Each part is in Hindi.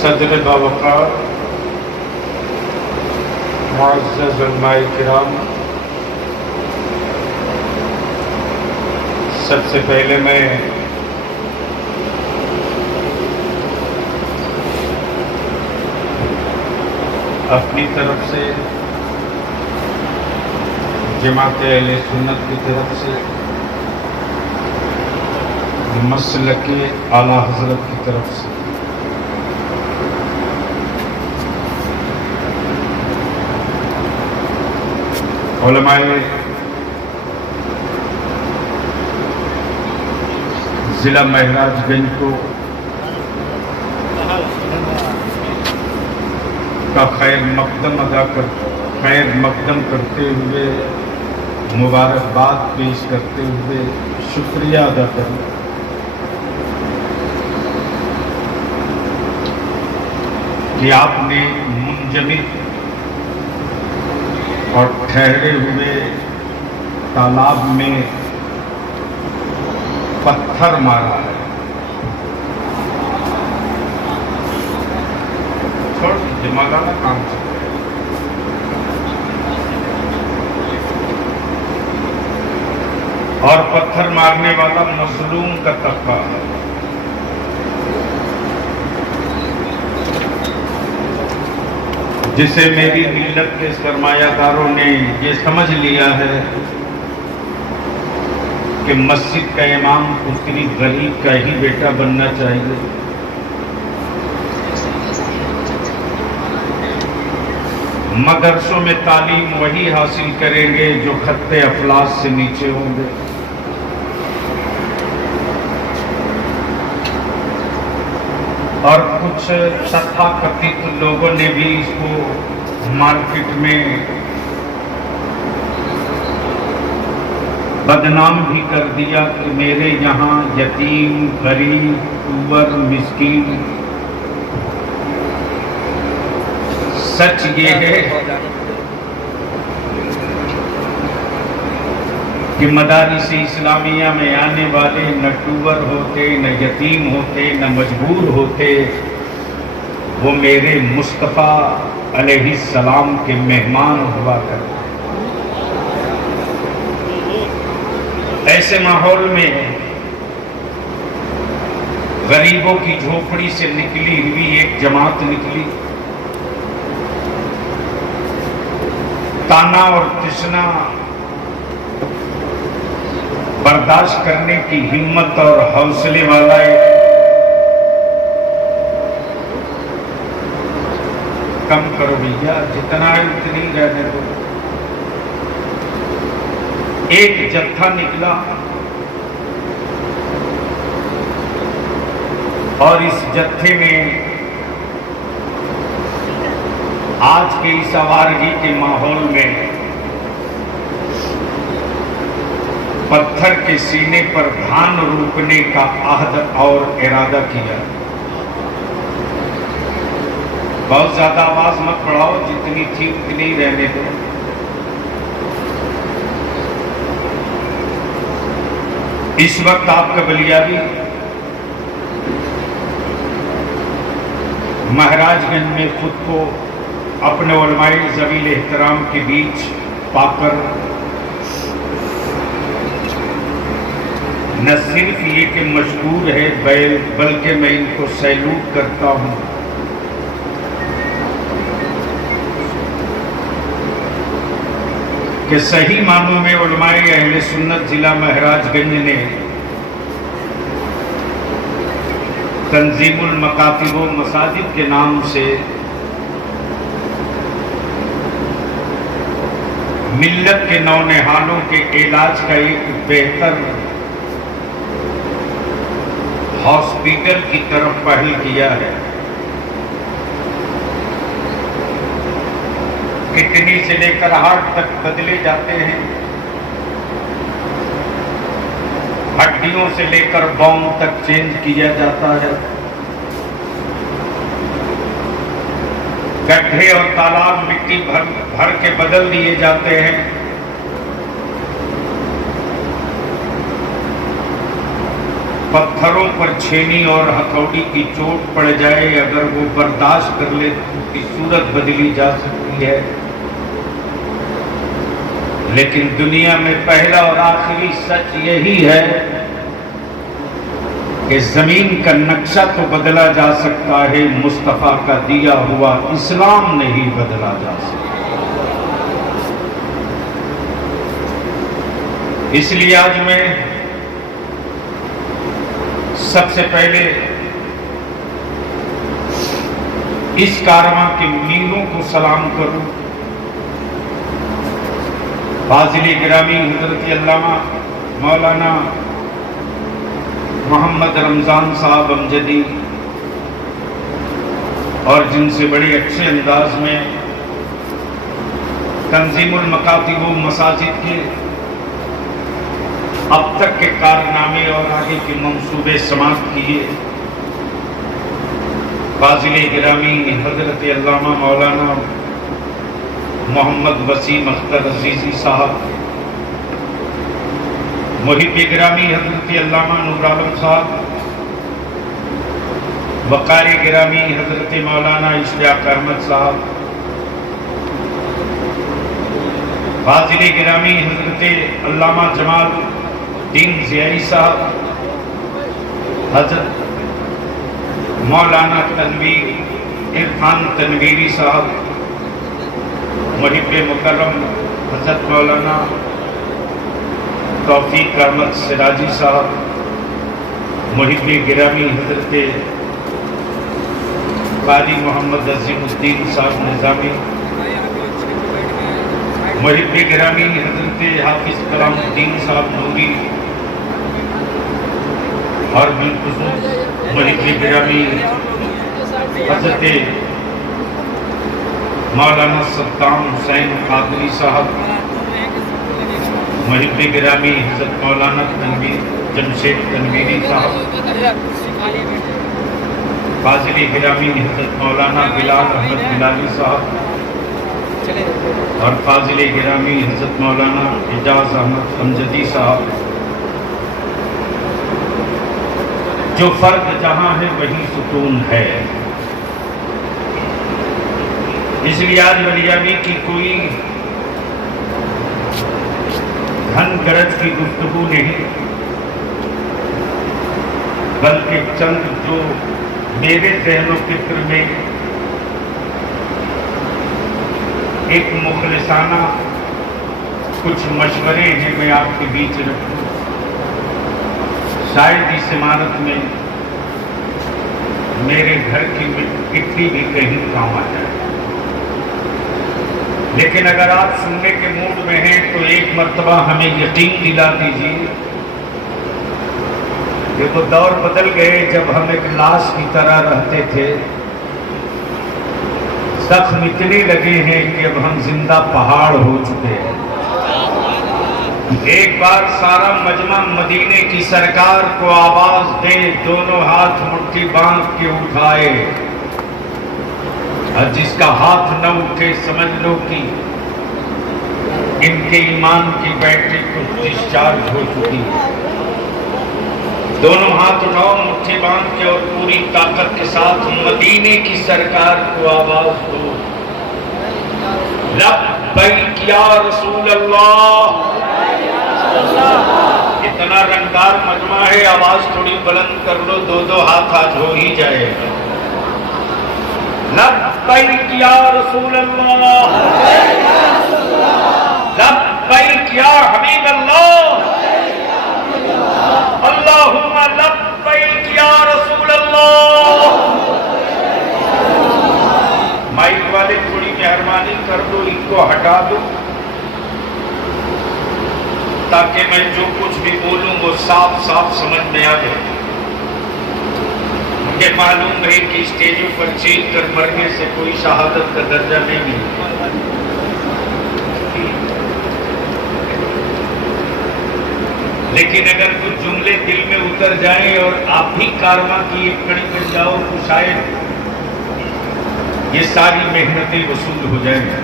सदर बावक़ार मुअज़्ज़ज़ उलमाए किराम, सबसे पहले मैं अपनी तरफ से जमात अहले सुन्नत की तरफ से मसलक आला हज़रत की तरफ से उलमाए ज़िला महराजगंज को का खैर मकदम करते हुए मुबारकबाद पेश करते हुए शुक्रिया अदा करूँ कि आपने मुंजमद और ठहरे हुए तालाब में पत्थर मारा है। छोड़ दिमागा ना काम से और पत्थर मारने वाला मजलूम का तबका है। जिसे मेरी मिल्लत के सरमायादारों ने ये समझ लिया है कि मस्जिद का इमाम उसकी गरीब का ही बेटा बनना चाहिए। मदरसों में तालीम वही हासिल करेंगे जो खत्ते अफलास से नीचे होंगे। और कुछ तथाकथित लोगों ने भी इसको मार्केट में बदनाम भी कर दिया कि मेरे यहाँ यतीम, गरीब, कुंवर, मिस्कीन। सच ये है कि मदारिस इस्लामिया में आने वाले न टूवर होते, न यतीम होते, न मजबूर होते, वो मेरे मुस्तफ़ा अलैहिस्सलाम के मेहमान हुआ करते। ऐसे माहौल में गरीबों की झोपड़ी से निकली हुई एक जमात निकली। ताना और तिसना बर्दाश्त करने की हिम्मत और हौसले वाला कम करो भैया, जितना है उतनी रहने दो। एक जत्था निकला और इस जत्थे में आज के इस आवारगी के माहौल में पत्थर के सीने पर धान रोपने का अहद और इरादा किया। बहुत ज्यादा आवाज मत बढ़ाओ, जितनी थी उतनी रहने दो। इस वक्त आपका बलियाबी महराजगंज में खुद को अपने उलमाए ज़वील एहतराम के बीच पाकर न सिर्फ ये कि मशहूर है बल्कि मैं इनको सैल्यूट करता हूँ कि सही मानों में उलमाए अहले सुन्नत जिला महराजगंज ने तंजीमुल मकातिब व मसाजिद के नाम से मिल्लत के नौनिहालों के इलाज का एक बेहतर हॉस्पिटल की तरफ पहल किया है। किडनी से लेकर हार्ट तक बदले जाते हैं, हड्डियों से लेकर बोन तक चेंज किया जाता है। गड्ढे और तालाब मिट्टी भर के बदल दिए जाते हैं। पत्थरों पर छेनी और हथौड़ी की चोट पड़ जाए, अगर वो बर्दाश्त कर ले तो उसकी सूरत बदली जा सकती है। लेकिन दुनिया में पहला और आखिरी सच यही है कि जमीन का नक्शा तो बदला जा सकता है, मुस्तफा का दिया हुआ इस्लाम नहीं बदला जा सकता। इसलिए आज मैं सबसे पहले इस कारवां के मीरों को सलाम करूं। फाजिल गिरामी हजरत अल्लामा मौलाना मोहम्मद रमजान साहब अमजदी, और जिनसे बड़े अच्छे अंदाज में तंजीमुल मकातिब व मसाजिद के अब तक के कारनामे और आगे के मंसूबे समाप्त किए, फाजिल गिरामी हजरत अल्लामा मौलाना मोहम्मद वसीम अख्तर अजीजी साहब, मुहिब गिरामी हजरत अल्लामा नूर आलम साहब, वकारी गिरामी हजरत मौलाना इश्तियाक अहमद साहब, फाजिल गिरामी हजरत अल्लामा जमाल दीन ज़ियाई साहब, हजरत मौलाना तनवीर इरफान तनवीरी साहब, मुहिब मुकर्रम हजरत मौलाना तौफीक अहमद सिराजी साहब, मुहिब गिरामी हजरत कारी मोहम्मद अजीमुद्दीन साहब निज़ामी, मुहिब गिरामी हजरत हाफिज कलामुद्दीन साहब नूरी, और बिलखुसूस मुहिब गिरामी हजरत मौलाना सद्दाम हुसैन कादरी साहब, मुहिब गिरामी हजरत मौलाना तनवीर जमशेद तनवीरी साहब, फाजिल गिरामी हजरत मौलाना बिलाल अहमद बिलाली साहब, और फाजिल गिरामी हजरत मौलाना एजाज अहमद अमजदी साहब। जो फर्क जहां है वही सुकून है। इसलिए आज वलियामी की कोई धन गरज की गुफ्तगू नहीं, बल्कि चंद जो मेरे ज़हन व फिक्र में एक मुखलिसाना कुछ मशवरे हैं, मैं आपके बीच रखूं। शायद इस इमारत में मेरे घर की मिट्टी भी कहीं काम आ जाए, लेकिन अगर आप सुनने के मूड में हैं तो एक मर्तबा हमें यकीन दिला दीजिए। देखो, दौर बदल गए। जब हम एक लाश की तरह रहते थे, जख्म इतने लगे हैं कि अब हम जिंदा पहाड़ हो चुके हैं। एक बार सारा मजमा मदीने की सरकार को आवाज दे, दोनों हाथ मुट्ठी बांध के उठाए, और जिसका हाथ न उठे समझ लो कि इनके ईमान की बैटरी कुछ डिस्चार्ज हो चुकी है। दोनों हाथ उठाओ मुट्ठी बांध के और पूरी ताकत के साथ मदीने की सरकार को आवाज दो, लब्बैक या रसूल अल्लाह। इतना रंगदार मजमा है, आवाज थोड़ी बुलंद कर लो, दो दो हाथ आज हो ही जाएगा। लब्बैक या रसूल अल्लाह, लब्बैक या हबीब अल्लाह, अल्लाहुम्मा लब्बैक या रसूल अल्लाह। माइक वाले थोड़ी मेहरबानी कर दो, इनको हटा दो, ताकि मैं जो कुछ भी बोलूं वो साफ साफ समझ में आ जाए। मुझे मालूम है कि स्टेजों पर चीख कर मरने से कोई शहादत का दर्जा नहीं मिलता, लेकिन अगर कुछ जुमले दिल में उतर जाएं और आप भी कारवां की एक कड़ी बन जाओ तो शायद ये सारी मेहनतें वसूल हो जाएंगी।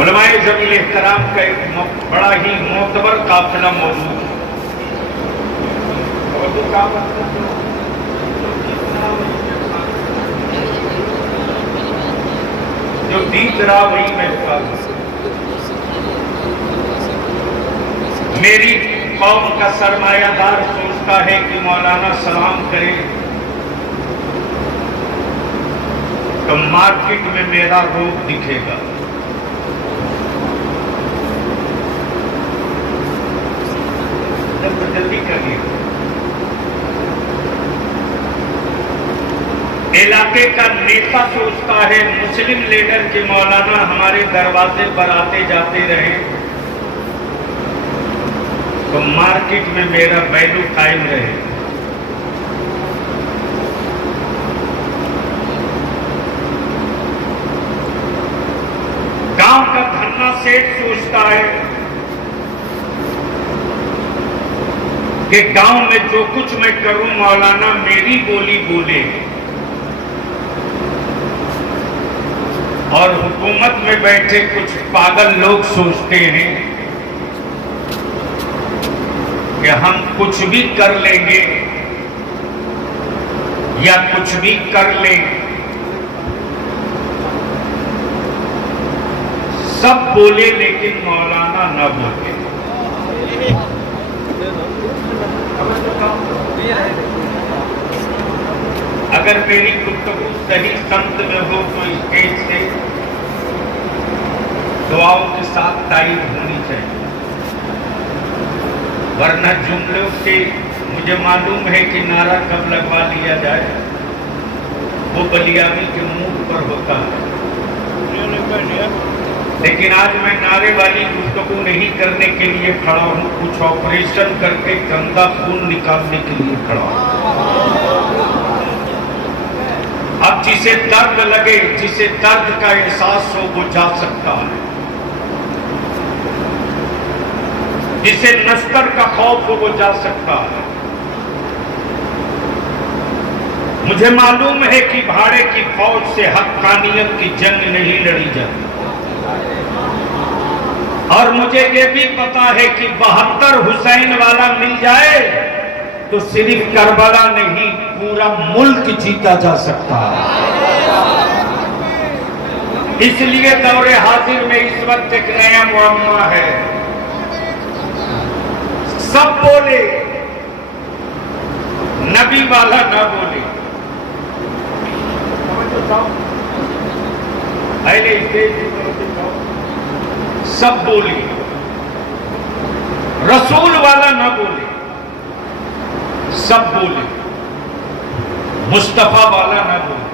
उलमाए जमील एहतराम का एक बड़ा ही मोतबर काफिला मौजूद है। प्रभु का मतलब जो बीत रहा वही मैं बता दूं। मेरी कौम का सरमायादार सोचता है कि मौलाना सलाम करे तो मार्केट में मेरा रोग दिखेगा। जल्दी करिए। इलाके का नेता सोचता है मुस्लिम लीडर के मौलाना हमारे दरवाजे पर आते जाते रहे तो मार्केट में मेरा वैल्यू कायम रहे। गांव का धन्ना सेठ सोचता है कि गांव में जो कुछ मैं करूं मौलाना मेरी बोली बोले, और हुकूमत में बैठे कुछ पागल लोग सोचते हैं कि हम कुछ भी कर लेंगे या कुछ भी कर लें, सब बोले लेकिन मौलाना न बोले। अगर मेरी गुफ्तगू सही संत में हो तो स्टेज से दुआओं के साथ तारीफ होनी चाहिए, वरना जुमलों से मुझे मालूम है कि नारा कब लगवा लिया जाए वो बलियावी के मुंह पर होता है। लेकिन आज मैं नारे वाली गुफ्तगू नहीं करने के लिए खड़ा हूं, कुछ ऑपरेशन करके गंदा खून निकालने के लिए खड़ा हूं। अब जिसे दर्द लगे, जिसे दर्द का एहसास हो वो जा सकता है, जिसे नस्तर का खौफ हो वो जा सकता है। मुझे मालूम है कि भाड़े की फौज से हक्कानियत की जंग नहीं लड़ी जाती, और मुझे ये भी पता है कि 72 हुसैन वाला मिल जाए तो सिर्फ करबला नहीं पूरा मुल्क जीता जा सकता है। इसलिए दौरे हाजिर में इस वक्त एक नया मुअम्मा है। सब बोले, नबी वाला ना बोले। सब बोले, रसूल वाला ना बोले। सब बोले, मुस्तफा वाला ना बोले।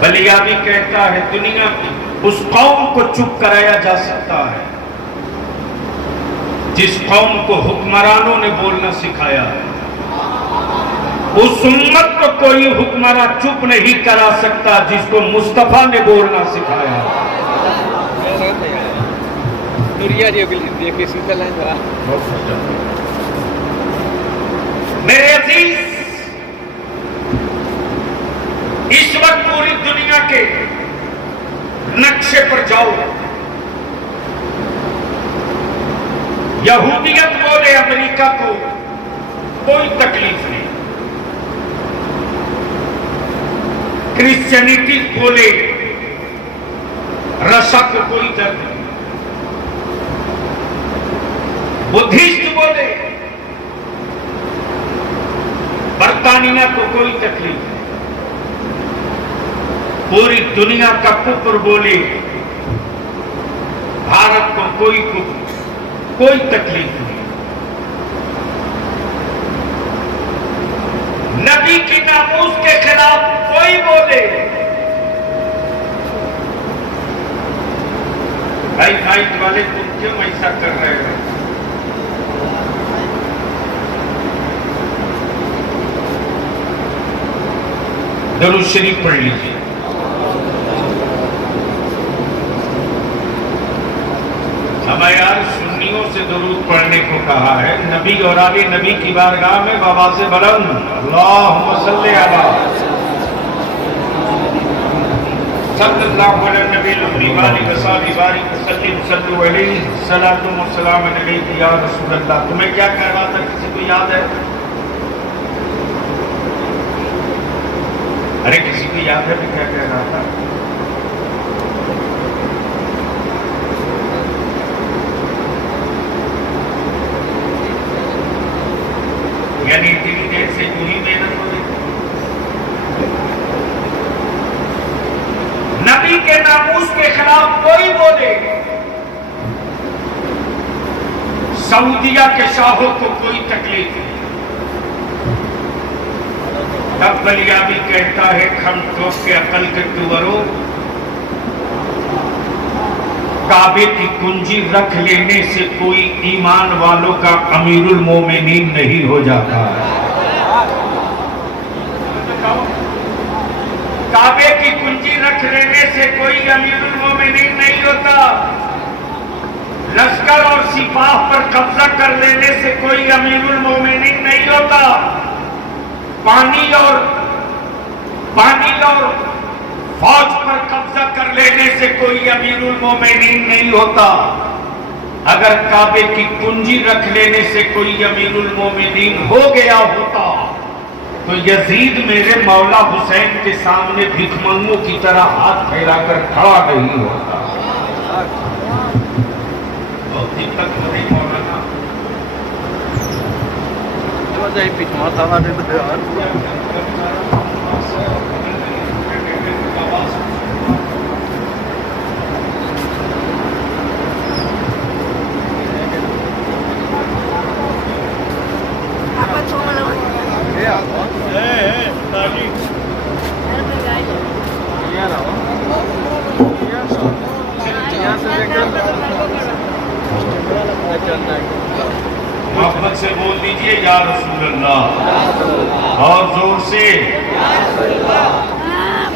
बलियावी कहता है दुनिया की उस कौम को चुप कराया जा सकता है जिस कौम को हुक्मरानों ने बोलना सिखाया है। उस उम्मत को कोई हुक्मरान चुप नहीं करा सकता जिसको मुस्तफा ने बोलना सिखाया। मेरे अजीज, इस वक्त पूरी दुनिया के नक्शे पर जाओ, यहूदियत बोले अमेरिका को कोई तकलीफ नहीं, क्रिश्चियनिटी बोले रशा को कोई दर्द नहीं, बुद्धिस्ट बोले बरतानिया को कोई तकलीफ नहीं, पूरी दुनिया का कुफर बोले भारत को कोई तकलीफ नहीं। नबी की नामूस के खिलाफ कोई बोले, भाई माइक वाले तुम क्यों ऐसा कर रहे हो? दरूद शरीफ पढ़ लीजिए। हमें यार सुन्नियों से दरूद पढ़ने को कहा है, नबी और आगे नबी की बारगाह में बाबा से बुलंद अल्लाहुम्मा सल्ली अला सल्लल्लाहु अलैहि वसल्लम सलातु व सलाम अलैहि या रसूल अल्लाह। तो मैं क्या कह रहा था, किसी को याद है? अरे किसी को याद है मैं क्या कह रहा था? यानी इतनी देर से यूं ही मेहनत हो रही। नबी के नामूस के खिलाफ कोई बोले, सऊदिया के शाहों को कोई तकलीफ नहीं। तब बलियाबी कहता है खम तो के अकल के तुवरो, काबे की कुंजी रख लेने से कोई ईमान वालों का अमीरुल मोमिनीन नहीं हो जाता। काबे की कुंजी रख लेने से कोई अमीरुल मोमिनीन नहीं होता। लश्कर और सिपाह पर कब्जा कर लेने से कोई अमीरुल मोमिनीन नहीं होता। पानी और फौज पर कब्जा कर लेने से कोई अमीरुल मोमिनीन नहीं होता। अगर काबे की कुंजी रख लेने से कोई अमीरुल मोमिनीन हो गया होता तो यजीद मेरे मौला हुसैन के सामने भिखमंगों की तरह हाथ फैलाकर खड़ा नहीं होता। बहुत दिक्कत हो रही मौलाना। मोहब्बत से बोल दीजिए या रसूल अल्लाह, और जोर से।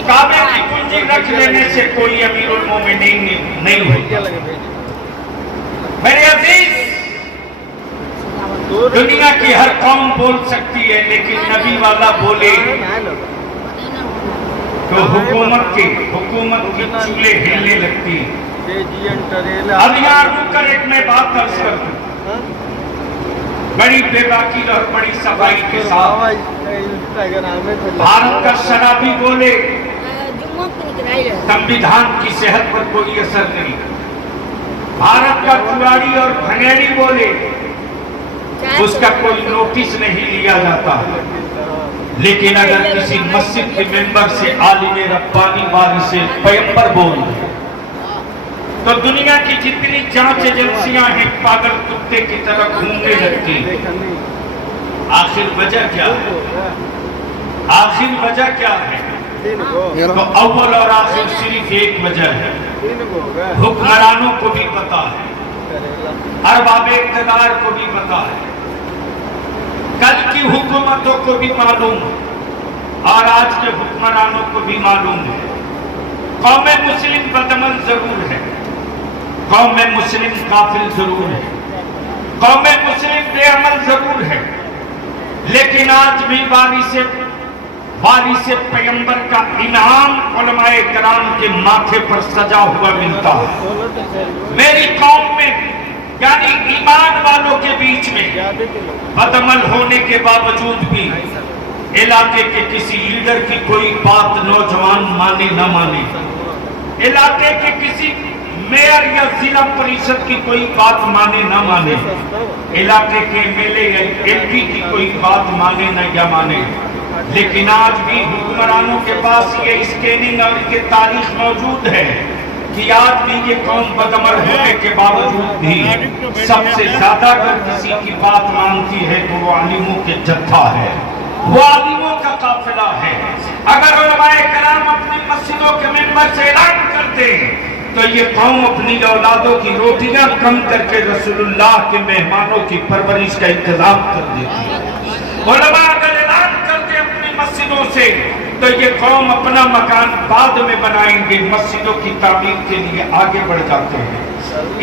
काबे की कुंजी रख लेने से कोई अमीरुल मोमिनीन नहीं होता। मेरे अजीज, दुनिया की हर कौम बोल सकती है, लेकिन नबी वाला बोले तो हुकूमत की चूल्हे हिलने लगती। अब यहाँ रुककर एक मैं बात अर्ज कर दूं, बड़ी बेबाकी और बड़ी सफाई के साथ। भारत का शराबी बोले संविधान की सेहत पर कोई असर नहीं। भारत का कुआड़ी और भंगेड़ी बोले उसका कोई नोटिस नहीं लिया जाता। लेकिन अगर किसी मस्जिद के मेंबर से आलिम रब्बानी वारिस से पैगंबर बोल तो दुनिया की जितनी जांच एजेंसियां हैं पागल कुत्ते की तरह घूमने लगती। आखिर वजह क्या है? आखिर वजह क्या है? तो अव्वल और आखिर सिर्फ एक वजह है। हुक्मरानों को भी पता है, अरबाब इक़्तिदार को भी पता है, कल की हुकूमतों को भी मालूम और आज के हुक्मरानों को भी मालूम है। कौम मुस्लिम बदअमल जरूर है, कौम मुस्लिम काफिल जरूर है, कौम मुस्लिम बेअमल जरूर है, लेकिन आज भी वारिस पैगंबर का इनाम उलमाए किराम के माथे पर सजा हुआ मिलता है। मेरी कौम में यानी ईमान वालों के बीच में बदअमल होने के बावजूद भी इलाके के किसी लीडर की कोई बात नौजवान माने न माने, इलाके के किसी मेयर या जिला परिषद की कोई बात माने न माने, इलाके के एमएलए या एमपी की कोई बात माने न या माने, लेकिन आज भी हुक्मरानों के पास ये स्कैनिंग और ये तारीख मौजूद है कि आज भी ये कौम बदअमल होने के बावजूद भी सबसे ज्यादा अगर किसी की बात मानती है तो वो आलिमों के जत्था है, वो आलिमों का काफिला है। अगर उलमाए किराम अपनी मस्जिदों के मेंबर से ऐलान करते तो ये कौम अपनी औलादों की रोटियां कम करके रसूलुल्लाह के मेहमानों की परवरिश का इंतजाम कर देती है। उलमा अगर ऐलान करते अपनी मस्जिदों से तो ये कौम अपना मकान बाद में बनाएंगे, मस्जिदों की तामीर के लिए आगे बढ़ जाते हैं।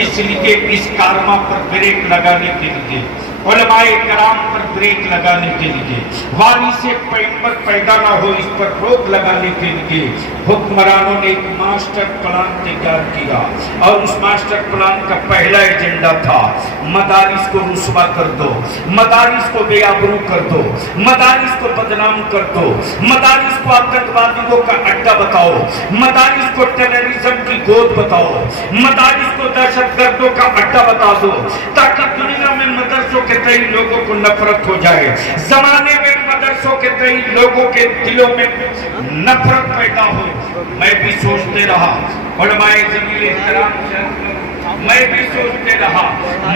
इसलिए इस कारमा पर ब्रेक लगाने के लिए उलमाए कराम पर ब्रेक लगाने के लिए, वारिस पैगंबर पैदा ना हो इस पर रोक लगाने के लिए हुक्मरानों ने एक मास्टर प्लान तैयार किया। और उस मास्टर प्लान का पहला एजेंडा था मदारिस को रुस्वा कर दो, मदारिस को बेआबरू कर दो, मदारिस को बदनाम कर दो, मदारिस को आतंकवादियों का अड्डा बताओ, मदारिस को टेररिज्म की गोद बताओ, मदारिस को दहशतगर्दों का अड्डा बता दो, ताकि दुनिया में मदरसों के कई लोगों को नफरत हो जाए। जमाने में मदरसों के कई लोगों के दिलों में नफरत पैदा हो। मैं भी सोचते रहा, उलमाए जमील एहतराम, मैं भी सोचते रहा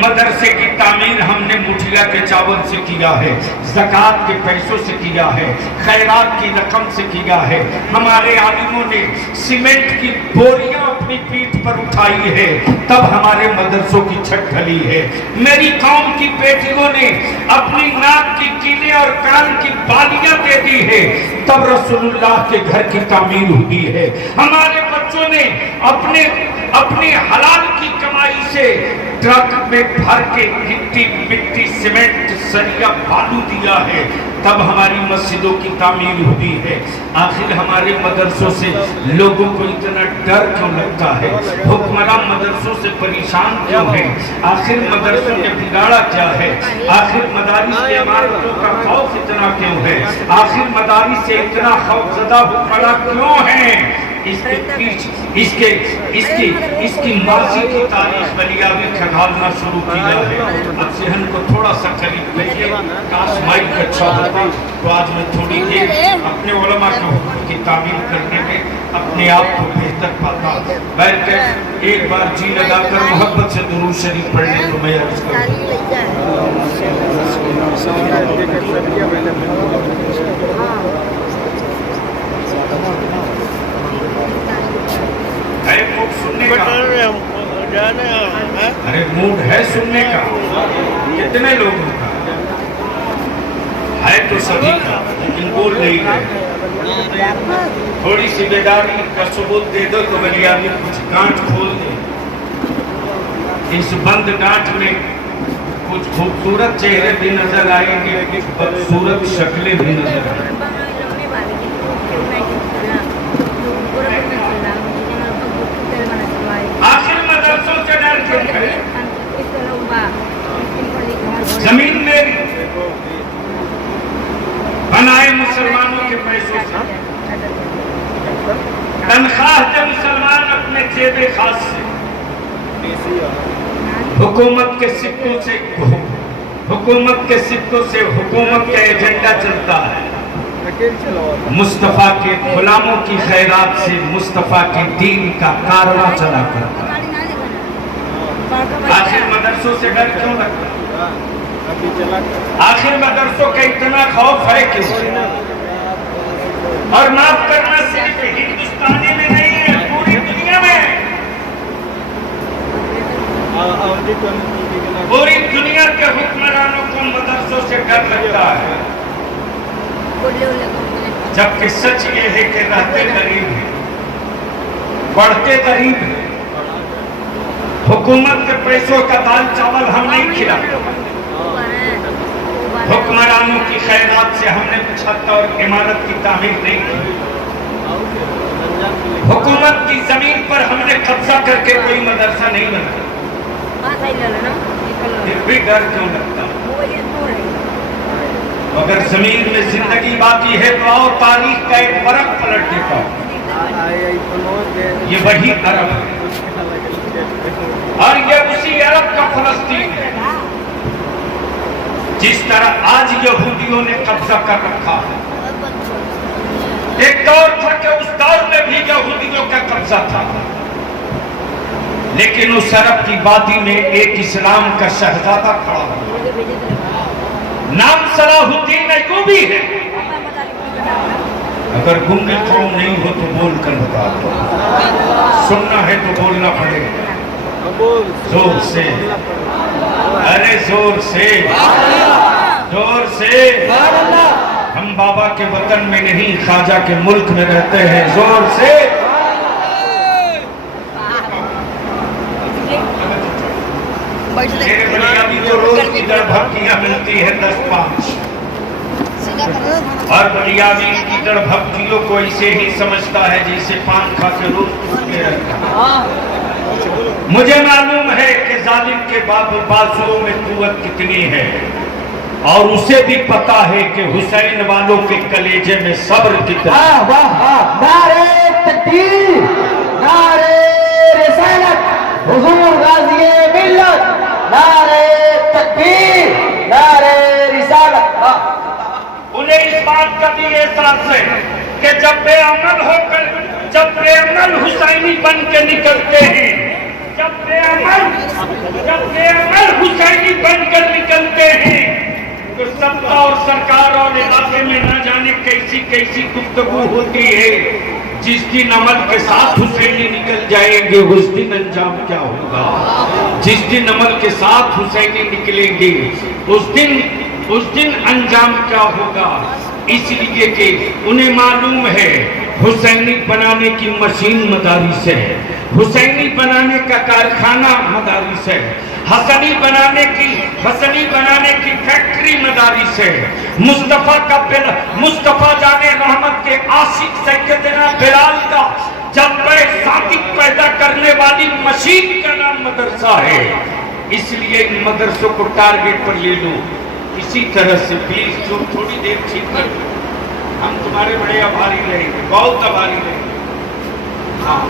मदरसे की तामीर हमने मुठिया के चावल से किया है, ज़कात के पैसों से किया है, खैरात की रकम से किया है। हमारे आलिमों ने सीमेंट की बोरियां अपनी पीठ पर उठाई है, तब हमारे मदरसों की छत ढली है। मेरी कौम की बेटियों ने अपनी नाक की कीले और कान की बालियां दे दी है, तब रसूलुल्लाह के घर की तामीर हुई है। हमारे बच्चों ने अपने हलाल की कमाई से ट्रक में भर के गिट्टी मिट्टी सीमेंट सरिया बालू दिया है, तब हमारी मस्जिदों की तामीर हुई है। आखिर हमारे मदरसों से लोगों को इतना डर क्यों लगता है? हुक्मरान मदरसों से परेशान क्यों है? आखिर मदरसों ने बिगाड़ा क्या है? आखिर मदारिस की इमारतों का खौफ इतना क्यों है? आखिर मदारिस से इतना खौफजदा हुक्मरान क्यों है? इसके पीछे इसकी माजी की तारीख बलियावी खंगालना शुरू किया है। अब सेहन को थोड़ा सा करीब लेके काश माइक अच्छा होता तो आज मैं थोड़ी देर अपने उलमा के हुक्म की तामील करने में अपने आप को बेहतर पाता। बैठ कर एक बार जी लगाकर मोहब्बत से दुरूद शरीफ पढ़ने को मैं अर्ज सुनने का। अरे मूड है सुनने का, कितने लोगों का है? तो सभी का, लेकिन बोल नहीं रहे। थोड़ी सी बेदारी का सबूत दे दो तो बलिया में कुछ गांठ खोल दे। इस बंद गांठ में कुछ खूबसूरत चेहरे भी नजर आएंगे, कुछ बदसूरत शक्लें भी नजर आएंगी। आखिर मदरसों से डर क्यों है? जमीन मेरी बनाए मुसलमानों के पैसों से, तनख्वाह दे मुसलमान अपने जेबे खास से, हुकूमत के सिक्कों से, हुकूमत के सिक्कों से हुकूमत का एजेंडा चलता है। मुस्तफा के गुलामों की खैरात से मुस्तफा के दीन का कारवां चला करता। आखिर मदरसों से डर क्यों लगता? आखिर मदरसों का इतना खौफ है क्यों? और माफ करना सिर्फ हिंदुस्तानी में नहीं है, पूरी दुनिया में, पूरी दुनिया के हुक्मरानों को मदरसों से डर लगता है। जबकि सच ये है कि रहते गरीब हैं, बढ़ते गरीब हैं। हुकूमत के पैसों का दाल चावल हम नहीं खिलाते, हुक्मरानों की खैरात से हमने छत और इमारत की तामीर नहीं की, हुकूमत की जमीन पर हमने कब्जा करके कोई मदरसा नहीं बनाया। फिर भी डर क्यों लगता? अगर जमीन में जिंदगी बाकी है तो आओ तारीख का एक फर्क पलट देता हूं। ये वही अरब है और ये उसी अरब का फलस्तीन है जिस तरह आज यहूदियों ने कब्जा कर रखा है। एक दौर था कि उस दौर में भी यहूदियों का कब्जा था, लेकिन उस अरब की वादी में एक इस्लाम का शहजादा खड़ा हुआ, नाम सलाहुद्दीन अय्यूबी है। अगर गुंगे कौम नहीं हो तो बोल कर बता दो, सुनना है तो बोलना पड़ेगा जोर से। अरे जोर से, जोर से। हम बाबा के वतन में नहीं ख्वाजा के मुल्क में रहते हैं, जोर से। मेरे बलियाबी तो रोज की तरह भक्तियां होती है 10-5 और बलियावी कीचड़ भक्तियों को इसे ही समझता है जैसे पान खा के रोज टूटते रहता है। मुझे मालूम है कि जालिम के बाजुओं में कुव्वत कितनी है और उसे भी पता है कि हुसैन वालों के कलेजे में सब्र कितना। नारे तकबीर, नारे रिसालत, हुजूर गाज़ी मिल्लत, नारे तकबीर, नारे रिसालत। उन्हें इस बात का भी एहसास है कि जब बेअमल हुसैनी बन के निकलते हैं, जब बेअमल हुसैनी बनकर निकलते हैं तो सत्ता और सरकार और इलाके में न जाने कैसी कैसी गुफ्तगू होती है। जिस दिन अमल के साथ हुसैनी निकल जाएंगे उस दिन अंजाम क्या होगा। जिस दिन अमल के साथ हुसैनी निकलेंगे उस दिन अंजाम क्या होगा। इसलिए कि उन्हें मालूम है हुसैनी बनाने की मशीन मदारिस है, हुसैनी बनाने का कारखाना मदारिस है, हसनी बनाने की फैक्ट्री मदारिस है। मुस्तफा जाने रहमत के आशिक सैयदना बिलाल का जज्बे सादिक पैदा करने वाली मशीन का नाम मदरसा है। इसलिए इन मदरसों को टारगेट पर ले लो। इसी तरह से प्लीज जो थोड़ी देर ठीक कर, हम तुम्हारे बड़े आभारी रहेंगे, बहुत आभारी रहेंगे। हाँ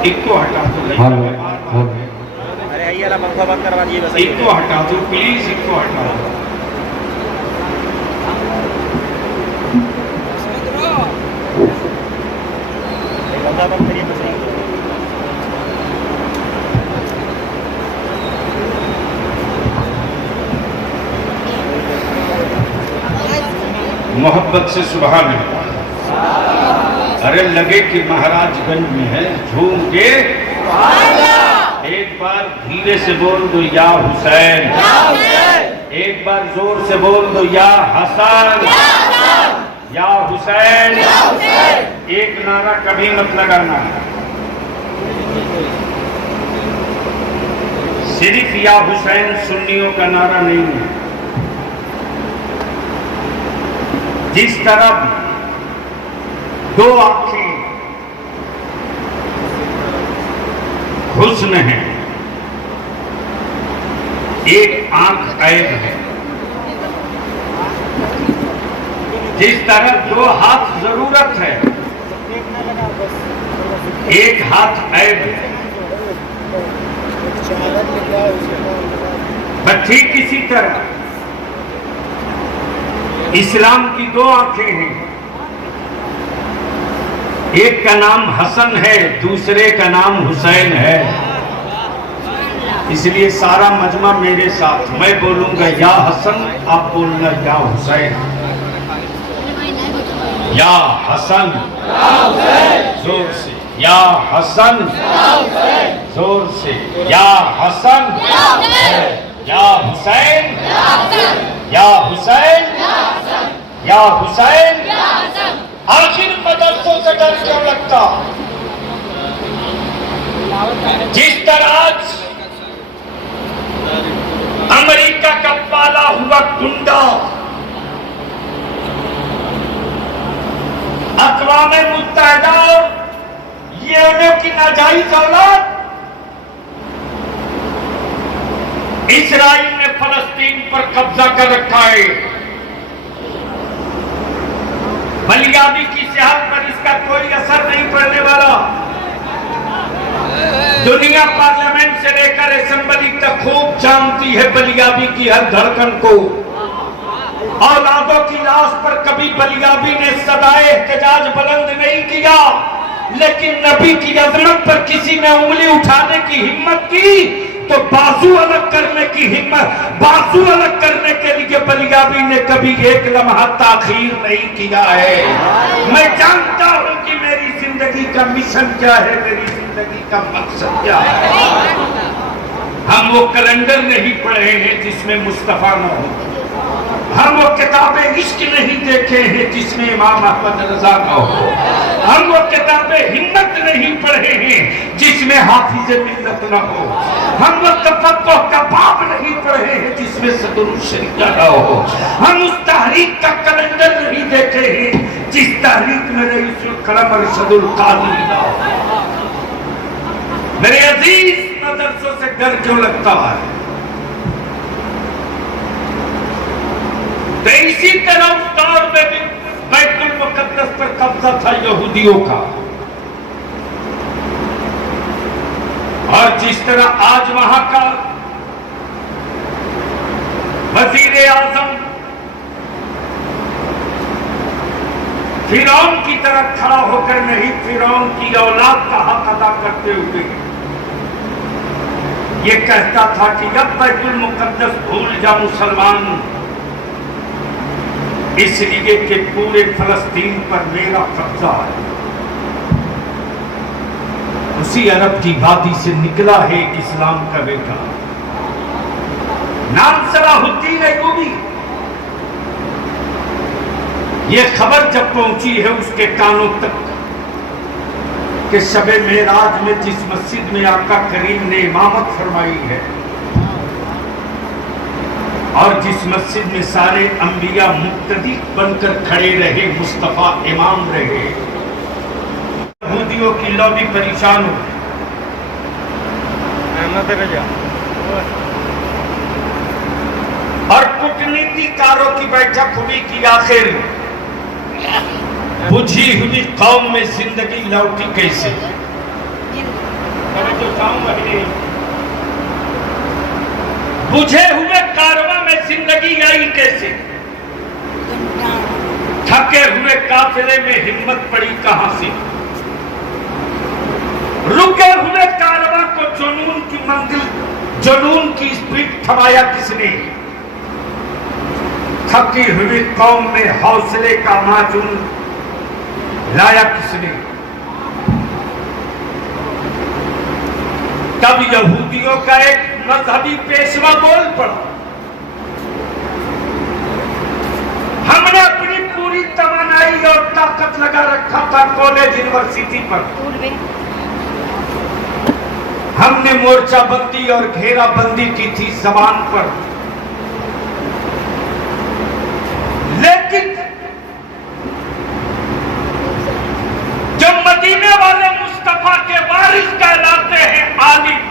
एक को हटा दो, अरे ये वाला पंखा बंद करवा दिए बस। एक को हटा दो प्लीज, एक को हटा दो। पंखा बंद करिए बस। मोहब्बत से सुभान अल्लाह। अरे लगे कि महाराजगंज में है, झूम के एक बार धीरे से बोल दो या हुसैन, एक बार जोर से बोल दो या हसन, या हुसैन। एक नारा कभी मत लगाना, सिर्फ या हुसैन सुन्नियों का नारा नहीं है। जिस तरफ दो आंखें हुस्न है, एक आंख ऐब है। जिस तरफ दो हाथ जरूरत है, एक हाथ ऐब है। ठीक इसी तरह इस्लाम की दो आंखें हैं, एक का नाम हसन है, दूसरे का नाम हुसैन है। इसलिए सारा मजमा मेरे साथ, मैं बोलूंगा या हसन, आप बोलना या हुसैन। या हसन जोर से, या हसन जोर से, या हसन, या हुसैन, या हुसैन, या हुसैन। आखिर मदरसों से डर क्यों लगता? जिस तरह आज अमेरिका का पाला हुआ गुंडा अक़वाम मुत्तहिदा ये उन्हें की नाजायज औलाद इस्राइल ने फलस्तीन पर कब्जा कर रखा है। बलियाबी की सेहत पर इसका कोई असर नहीं पड़ने वाला। दुनिया पार्लियामेंट से लेकर असेंबली तक खूब जानती है बलियाबी की हर धड़कन को। औलादों की लाश पर कभी बलियाबी ने सदाए एहतजाज बुलंद नहीं किया, लेकिन नबी की अजमत पर किसी ने उंगली उठाने की हिम्मत की तो बाजू अलग करने की हिम्मत, बाजू अलग करने के लिए बलियाबी ने कभी एक लम्हा ताखीर नहीं किया है। मैं जानता हूं कि मेरी जिंदगी का मिशन क्या है, मेरी जिंदगी का मकसद क्या है। हम वो कैलेंडर नहीं पढ़े हैं जिसमें मुस्तफा न हो। हम वो किताबें इश्क नहीं देखे हैं जिसमें इमाम अहमद रजा का हो। हम वो किताबें हिम्मत नहीं पढ़े हैं जिसमें हाफिज मिल्लत न हो। हम वो तफक्कुह का बाब नहीं पढ़े हैं जिसमें सदरुल शरीका न हो। हम उस तहरीक का कैलेंडर नहीं देखे हैं जिस तहरीक में रईसुल कलम अरशदुल कादी न हो। मेरे अजीज मदरसों से डर क्यों लगता है? तो इसी तरह उस दौर में भी बैतुल मुकद्दस पर कब्जा था यहूदियों का, और जिस तरह आज वहां का वजीर आजम फिरौन की तरह खड़ा होकर नहीं, फिरौन की औलाद का हक अदा करते हुए ये कहता था कि अब बैतुल मुकद्दस भूल जा मुसलमान, इसलिए कि पूरे फलस्तीन पर मेरा कब्जा है। उसी अरब की वादी से निकला है एक इस्लाम का बेटा, नाम सलाहुद्दीन अय्यूबी। यह खबर जब पहुंची है उसके कानों तक कि शबे मेराज में जिस मस्जिद में आका करीम ने इमामत फरमाई है और जिस मस्जिद में सारे अंबिया मुक्तदी बनकर खड़े रहे, मुस्तफा इमाम रहे, यहूदियों की लॉबी परेशान हो, और कूटनीतिकारों की बैठक हुई कि आखिर बुझी हुई कौम में जिंदगी लौटी कैसे। बुझे हुए कारवां में जिंदगी आई कैसे, थके हुए काफिले में हिम्मत पड़ी कहां से, रुके हुए कारवां को जुनून की मंजिल, जुनून की स्पीड थमाया किसने, थकी हुई कौम में हौसले का माजून लाया किसने। तब यहूदियों का एक मजहबी पेशवा बोल पड़ा, हमने अपनी पूरी तवानाई और ताकत लगा रखा था कॉलेज यूनिवर्सिटी पर, हमने मोर्चाबंदी और घेराबंदी की थी जबान पर, लेकिन जो मदीने वाले मुस्तफा के वारिस कहलाते हैं आलिम,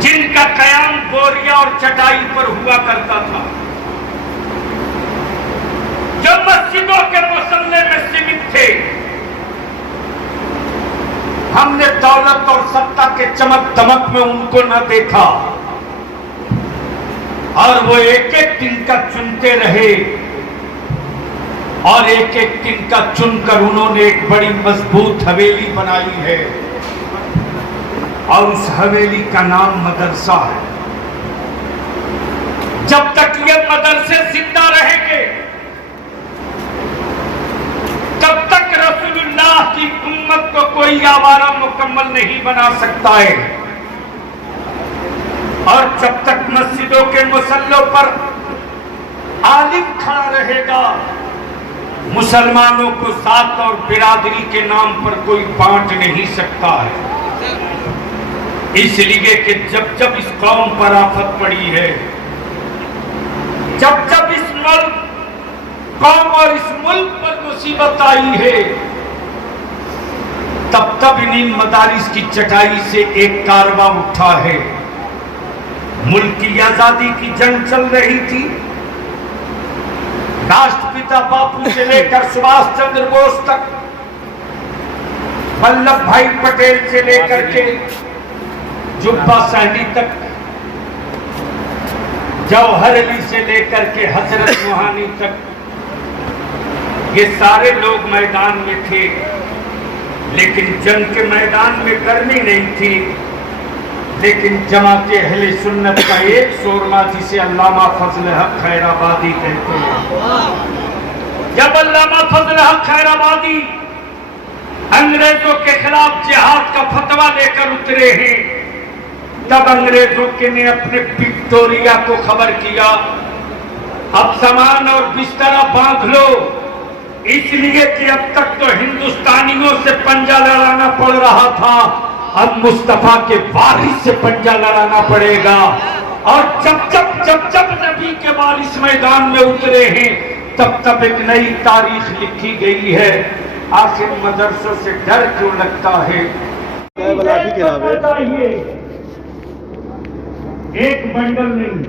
जिनका कयाम बोरिया और चटाई पर हुआ करता था, जो मस्जिदों के मुसल्ले में सीमित थे, हमने दौलत और सत्ता के चमक दमक में उनको न देखा और वो एक एक तिनका चुनते रहे और एक एक तिनका चुनकर उन्होंने एक बड़ी मजबूत हवेली बनाई है और उस हवेली का नाम मदरसा है। जब तक ये मदरसे जिंदा रहेंगे तब तक रसूलुल्लाह की उम्मत को कोई आवारा मुकम्मल नहीं बना सकता है, और जब तक मस्जिदों के मुसल्लों पर आलिम खड़ा रहेगा, मुसलमानों को साथ और बिरादरी के नाम पर कोई बांट नहीं सकता है। इसलिए कि जब जब इस कौम पर आफत पड़ी है, जब जब इस मुल्क कौम और इस मुल्क पर मुसीबत आई है, तब तब इन्हीं मदारिस की चटाई से एक कारवां उठा है। मुल्क की आजादी की जंग चल रही थी, राष्ट्रपिता बापू से लेकर सुभाष चंद्र बोस तक, वल्लभ भाई पटेल से लेकर के जुब्बा सहनी तक, जौहर अली से लेकर के हजरत रूहानी तक, ये सारे लोग मैदान में थे, लेकिन जंग के मैदान में गर्मी नहीं थी। लेकिन जमाते अहले सुन्नत का एक शोरमा जिसे अल्लामा फजल हक खैराबादी कहते हैं, जब अल्लामा फजल हक खैराबादी अंग्रेजों के खिलाफ जिहाद का फतवा लेकर उतरे हैं, तब अंग्रेजों के ने अपने विक्टोरिया को खबर किया, अब सामान और बिस्तरा बांध लो, इसलिए कि अब तक तो हिंदुस्तानियों से पंजा लड़ाना पड़ रहा था, अब मुस्तफा के वारिस से पंजा लड़ाना पड़ेगा। और जब नबी के वारिस मैदान में उतरे हैं, तब एक नई तारीख लिखी गई है। आखिर मदरसों से डर क्यों लगता है? चाहिए एक बंडल नहीं,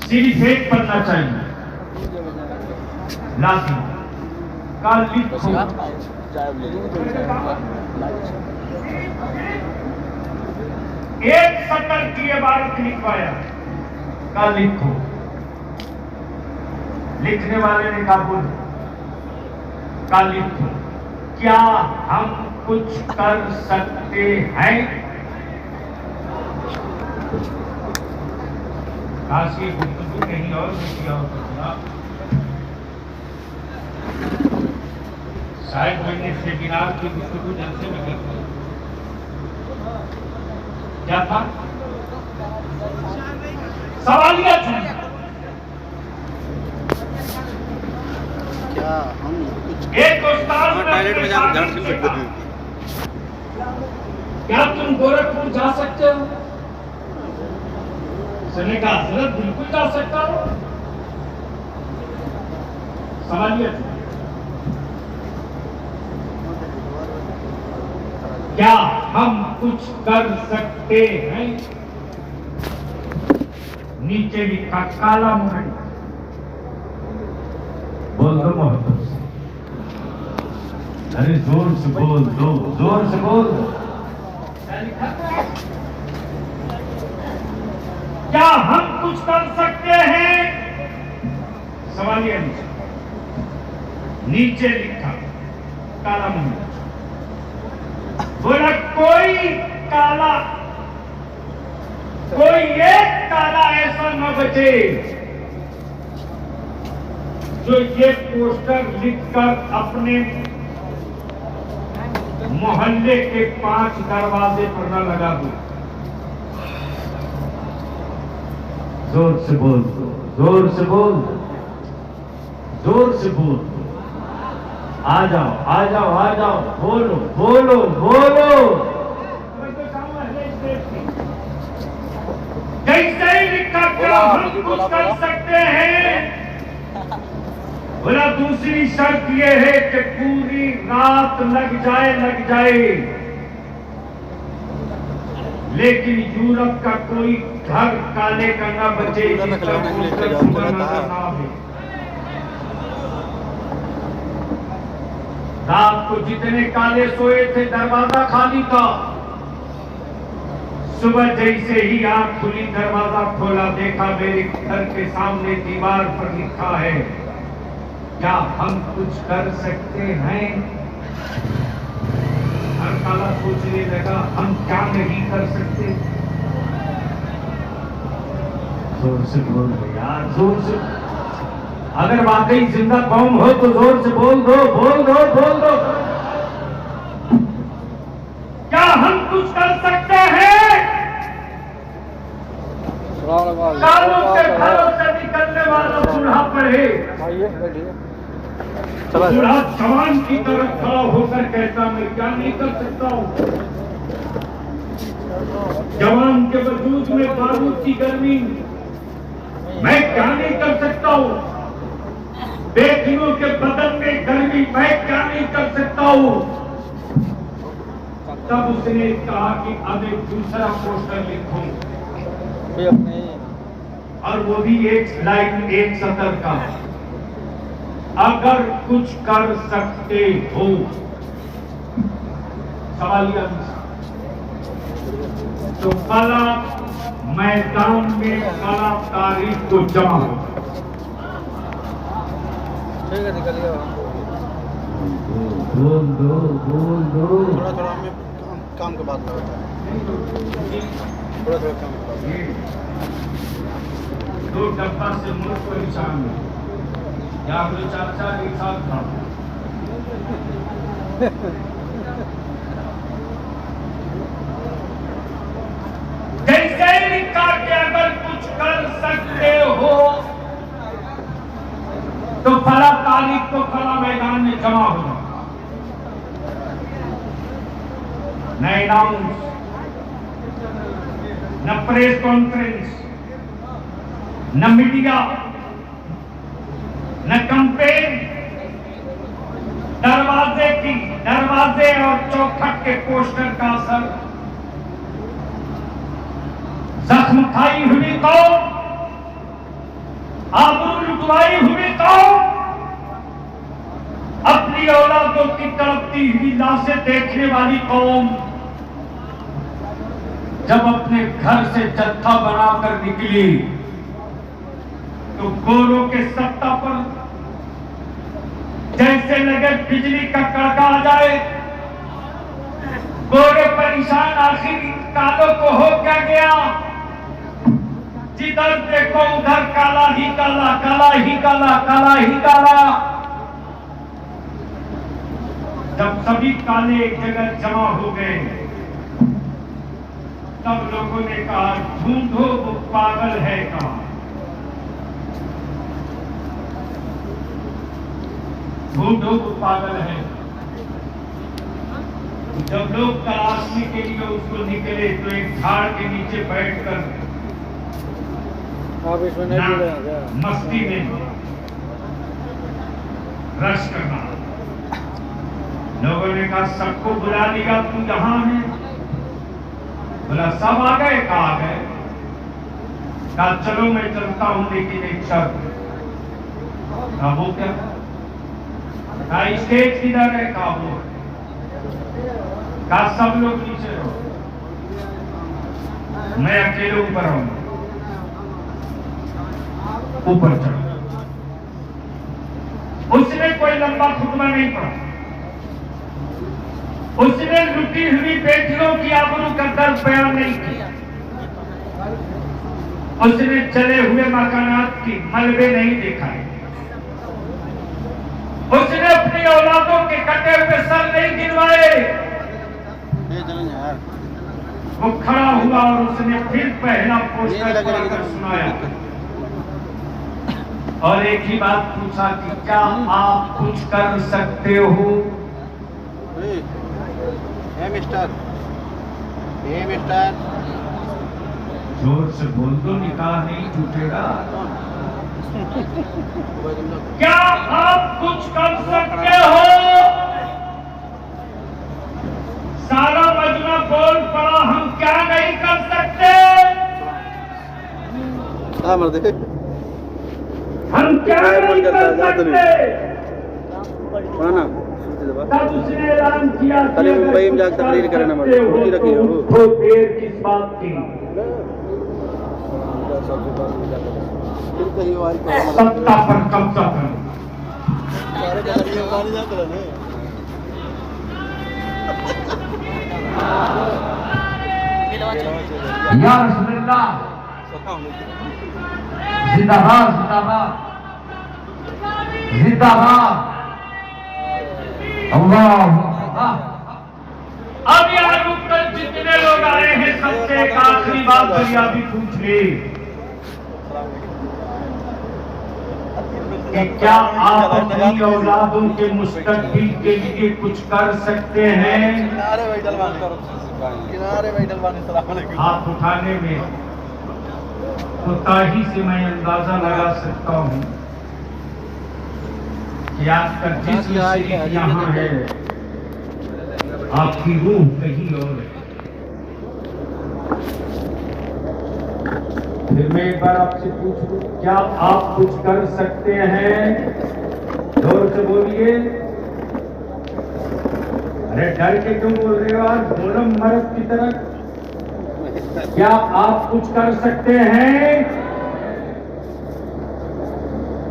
सिर्फ एक पन्ना चाहिए, लाजिम। कल लिखो, एक सटर की इबारत लिखवाया, कल लिखो। लिखने वाले ने कहा बोल, कल लिखो, क्या हम कुछ कर सकते हैं? काशी गुफ्तगू कहीं और भी किया हो सकता, शायद मैंने सेमिनार की गुफ्तगू जलसे में कर दी। क्या था सवाल? क्या हम कुछ एक उस्ताद टॉयलेट में जाकर झाड़ से बैठ गए? क्या तुम गोरखपुर जा सकते हो? सुने का हजरत बिल्कुल जा सकता हो। सवालिया क्या हम कुछ कर सकते हैं? नीचे लिखा काला मुहर, बोल दो मोहब्बत से, अरे जोर से बोल दो, जोर से बोल दो। क्या हम कुछ कर सकते हैं? सवालिया नीचे लिखा काला मुहर। बोला कोई काला, कोई एक काला ऐसा न बचे जो ये पोस्टर लिखकर अपने मोहल्ले के 5 दरवाजे पर न लगा दो। जोर से बोल दो, जोर से बोल दो, जोर से बोल दो। आ जाओ, आ जाओ, आ जाओ, बोलो, बोलो, बोलो। जैसे ही लिखा क्या हम कुछ कर सकते हैं, बोला दूसरी शर्त यह है कि पूरी रात लग जाए, लेकिन यूरोप का कोई घर काले का ना बचे, जिसका पोस्टर सुबह नजर ना आवे। रात को जितने काले सोए थे दरवाजा खाली था, सुबह जैसे ही आंख खुली दरवाजा खोला, देखा मेरे घर के सामने दीवार पर लिखा है, क्या हम कुछ कर सकते हैं? हर काला सोचने लगा हम क्या नहीं कर सकते। जोर से बोल दो यार, जोर से। अगर वाकई जिंदा कौम हो तो जोर से बोल दो, बोल दो, बोल दो। क्या हम कुछ कर सकते हैं? कालों से घरों से निकलने वाला बूढ़ा पढ़े, बूढ़ा जवान की तरफ खड़ा होकर कहता मैं क्या नहीं कर सकता हूँ। जवान के वजूद में बारूद की गर्मी, मैं क्या नहीं कर सकता हूँ। बेटियों के बदन में गर्मी, मैं क्या नहीं कर सकता हूँ। तब उसने कहा कि अब एक दूसरा पोस्टर लिखूं, और वो भी एक लाइन, एक सतर का, अगर कुछ कर सकते हो। सवालिया तो कला मैदान में कला तारीख को जमा हो। ठीक है, निकल गया। बोल दो, बोल दो। थोड़ा थोड़ा हमें काम के बाद लगता है, थोड़ा थोड़ा काम के बाद। 2 डब्बा से मुल्क परेशान है, या कोई 4 एक साथ था। लिखा कि अगर कुछ कर सकते हो तो फला तारीख को फला मैदान में जमा हो जाओ। न अनाउंस, न प्रेस कॉन्फ्रेंस, न मीडिया, न कैंपेन, दरवाजे और चौखट के पोस्टर का असर। जख्म खाई हुई कौम, आबरू लुटवाई हुई कौम, अपनी औलादों की तड़पती हुई लाशें देखने वाली कौम जब अपने घर से जत्था बनाकर निकली तो गोरों के सत्ता पर जैसे लगे बिजली का कड़का आ जाए। गोरे परेशान, आखिर कालों को हो क्या गया? जिधर देखो उधर काला ही काला, काला ही काला, काला ही काला। जब सभी काले एक जगह जमा हो गए तब लोगों ने कहा ढूंढो वो पागल है कहां, ढूंढो वो पागल है। जब लोग तलाशने के लिए उसको निकले तो एक झाड़ के नीचे बैठकर मस्ती में रश करना। लोगों ने कहा सबको बुला लिया, तू यहां है? बोला सब आ गए। कहा आ गए? कहा चलो मैं चलता हूं लेकिन एक शर्त। कहा वो क्या? कहा स्टेज किधर है? कहा वो। कहा सब लोग नीचे रहो, मैं अकेले ऊपर आऊंगा। ऊपर चढ़ो। उसने कोई लंबा खुतबा नहीं पढ़ा, उसने लुटी हुई बेटियों की आबरू का दर्द बयान नहीं किया, उसने चले हुए मकानात की मलबे नहीं दिखाए, उसने अपनी औलादों के कटे हुए सर नहीं गिनवाए। वो खड़ा हुआ और उसने फिर पहला पोस्टर पढ़कर सुनाया और एक ही बात पूछा कि क्या आप कुछ कर सकते हो? मिस्टर जोर से बोल दो, निकाह नहीं टूटेगा। क्या आप कुछ कर सकते हो? सारा मजमा बोल पड़ा, हम क्या नहीं कर सकते? हम क्या नहीं कर सकते? तब उसने ऐलान किया कि मुंबई में जाकर तकरीर करना तो देर किस बात की? सत्ता पर कब्जा करो। या रसूलुल्लाह, जिंदाबाद जिंदाबाद जिंदाबाद। अल्लाह। अब यहाँ रुककर जितने लोग आए हैं सबसे एक आखिरी बात फरियादी पूछ ले कि क्या आप अपनी औलादों के मुस्तकबिल के लिए कुछ कर सकते हैं? हाथ उठाने में कोताही से मैं अंदाजा लगा सकता हूँ कि आपका जिस्म यहाँ है, आपकी रूह कहीं और है। फिर मैं एक बार आपसे पूछूं, क्या आप कुछ कर सकते हैं? जोर से बोलिए। अरे डर के क्यों बोल रहे हो? आज बोलो मर्द की तरह। क्या आप कुछ कर सकते हैं?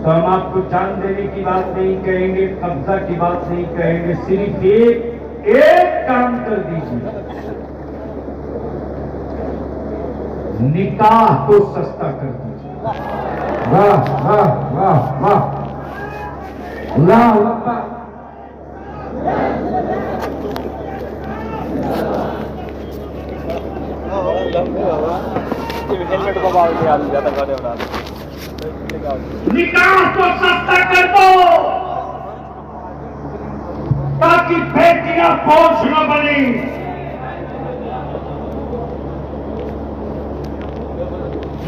तो हम आपको जान देने की बात नहीं कहेंगे, कब्जा की बात नहीं कहेंगे, सिर्फ एक काम कर दीजिए, निकाह को सस्ता कर दीजिए। वाह वाह वाह वाह, अल्लाह अकबर। निकाह को सस्ता कर दो ताकि बेटियां बोझ न बने।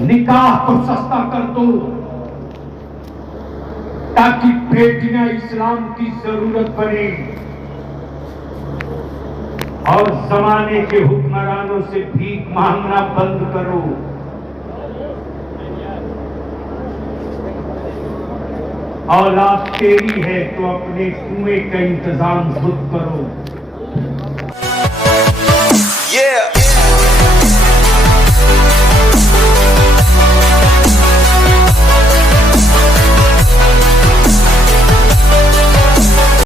निकाह को सस्ता कर दो ताकि बेटियां इस्लाम की जरूरत बने। और जमाने के हुक्मरानों से भीख मांगना बंद करो। औलाद तेरी है तो अपने कुएं का इंतजाम खुद करो। Yeah.